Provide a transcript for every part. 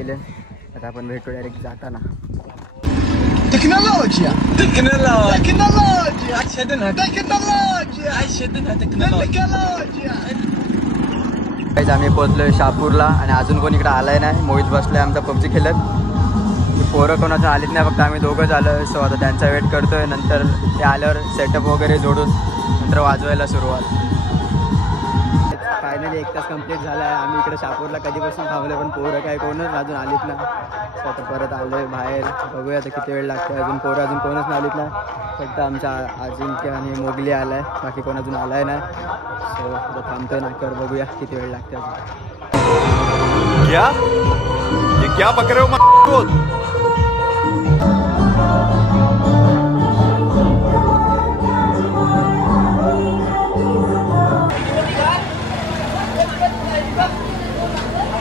केले. आता आपण भेटू डायरेक्ट जाताना. Tecnologia! Tecnologia! Tecnologia! आम्ही पोहोचलोय शहापूरला आणि अजून कोण इकडे आलाय नाही. मोहित बसलाय आमचा पबजी खेळत. पोरं कोणाचं आलीच नाही, फक्त आम्ही दोघंच आलो. सो आता त्यांचा वेट करतोय. नंतर ते आल्यावर सेटअप वगैरे जोडून नंतर वाजवायला सुरुवात. फायनली 1 तास कंप्लीट झाला आहे. आम्ही इकडे शहापूरला कधीपासून थांबलो, पण पोरं काय कोणच अजून आलीत ना. सो आता परत आलो आहे बाहेर. बघूया आता किती वेळ लागतो. अजून पोरं अजून कोणच आलीत ना. फक्त आमच्या अजिंक्य आणि मोगली आला आहे, बाकी कोण अजून आला आहे नाही. सो आता थांबतोय नाक्यावर. बघूया किती वेळ लागते अजून. क्या पक रहे हो?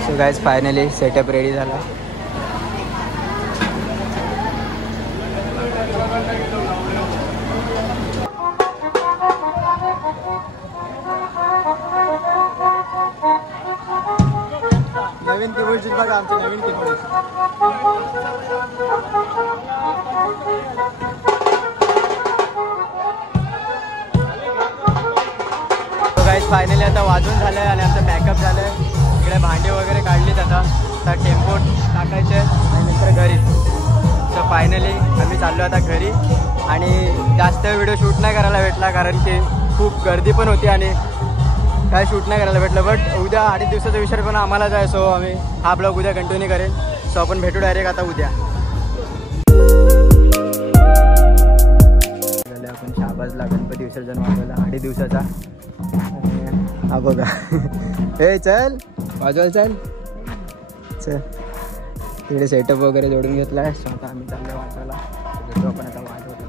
So guys finally setup ready झाला. नवीन कीबोर्ड बघा, आमचे नवीन कीबोर्ड. सो गाइस फायनली आता वाजून झालं आहे आणि आमचं पॅकअप झालं आहे. इकडे भांडे वगैरे काढलीत. आता टेम्पो टाकायचे आणि नंतर घरी. सो फायनली आम्ही चाललो आता घरी. आणि जास्त व्हिडिओ शूट नाही करायला भेटला, कारण की खूप गर्दी पण होती आणि काय शूट नाही करायला भेटलं. बट उद्या 2.5 दिवसाचा विचार करून आम्हाला जाय. सो आम्ही हा ब्लॉग उद्या कंटिन्यू करेन. सो आपण भेटू डायरेक्ट आता उद्या. आपण शहाबाजला गणपती विसर्जन वाजवला 2.5 दिवसाचा. हा बघा. हे चल वाजवायला चल. तिकडे सेटअप वगैरे जोडून घेतला आहे. सो आता आम्ही चाललो वाजवायला. भेटू आपण आता वाजवतो.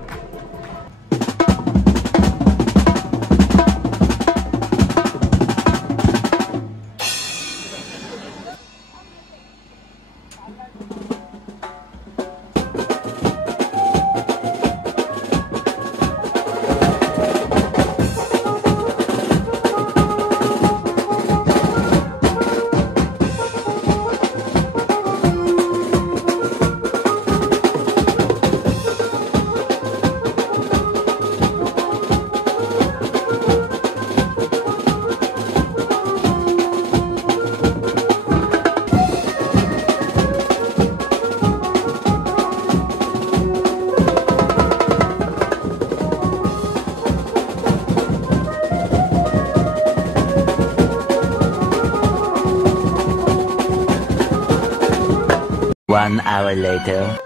One hour later.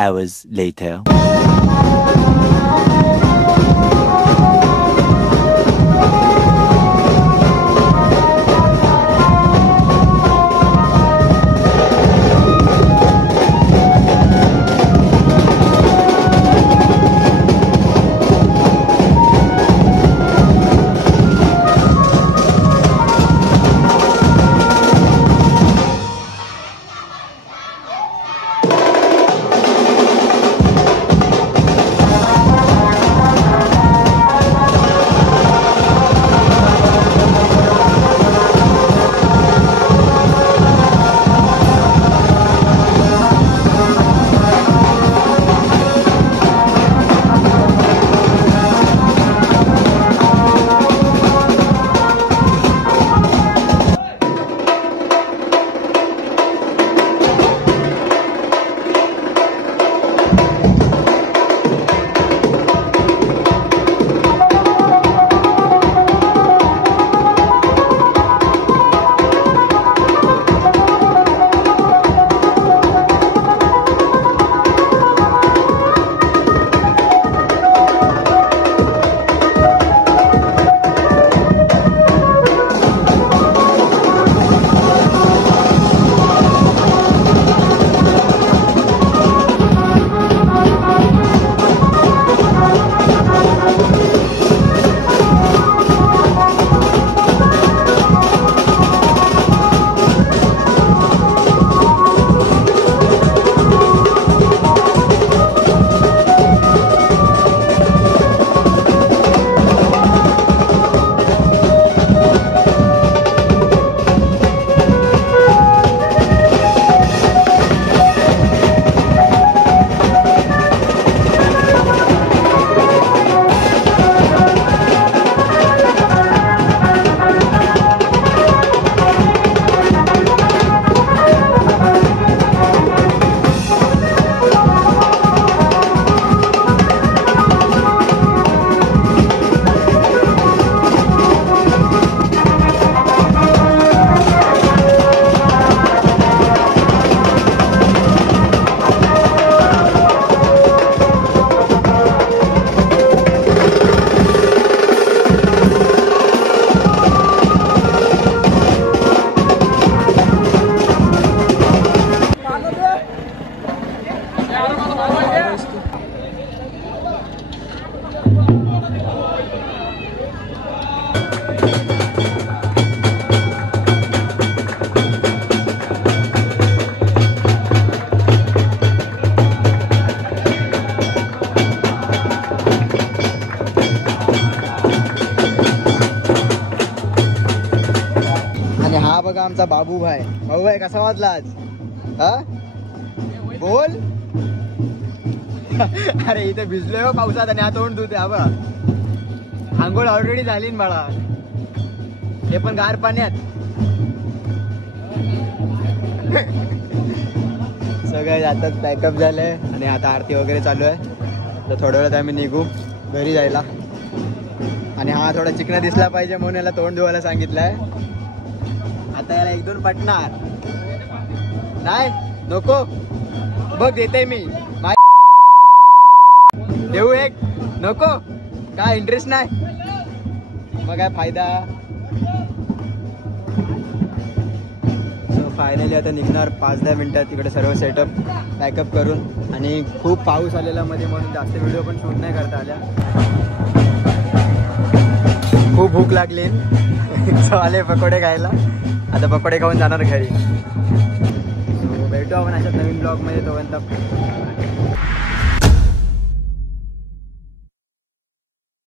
Hours later. आमचा बाबू भाई. बाबू भाई कसा वाजला आज? हा बोल. अरे इथे भिजलोय हो पावसात आणि आता तोंड धुते. बा आंघोळ ऑलरेडी झाली ना बाळा, ते पण गार पाण्यात. सगळे आताच पॅकअप झालंय आणि आता आरती वगैरे चालू आहे. तर थोड्या वेळात आम्ही निघू घरी जायला. आणि हा थोडा चिकना दिसला पाहिजे म्हणून याला तोंड धुवायला सांगितलंय. आता याला 1-2 पटणार नाही नको. बघ देते मी देऊ एक. नको काय इंटरेस्ट नाही मग काय फायदा. फायनली आता निघणार 5-10 मिनिटात तिकडे सर्व सेटअप पॅकअप करून. आणि खूप पाऊस आलेला मध्ये म्हणून जास्त व्हिडिओ पण शूट नाही करता आल्या. खूप भूक लागली आले पकोडे खायला. आता पकोडे खाऊन जाणार घरी. भेटू आपण अशाच नवीन ब्लॉगमध्ये. तोपर्यंत